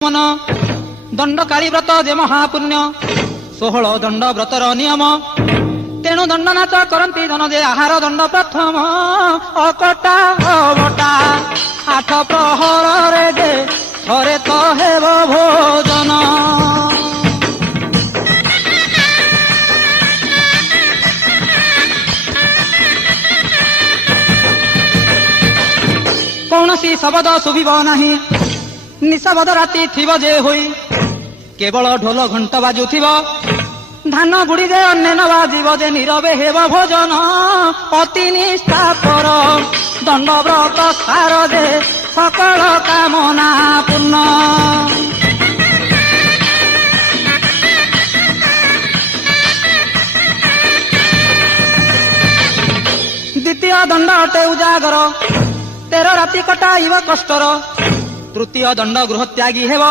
मन दंडकाली व्रत जे महापुण्य 16 दंड व्रतर नियम तेणु दंड नाच करती जन जे आहार दंड प्रथम अकटा अबटा 8 प्रहर रे जे थरे तो हेब भोजन। कौनसी शब्द शुभिब नाही निशब्द राति थिब जे होई केवल ढोल घंट बाजुथिब धान बुड़ी जे अन्य न बाजिब जे नीरवे हेब भोजन अति निष्ठा पर दंड व्रत सार जे सकल कामना पूर्ण। द्वितीय दंड अटे उजागर 13 राति कटाइब कष्टर। तृतीय दंड गृह त्यागी हेब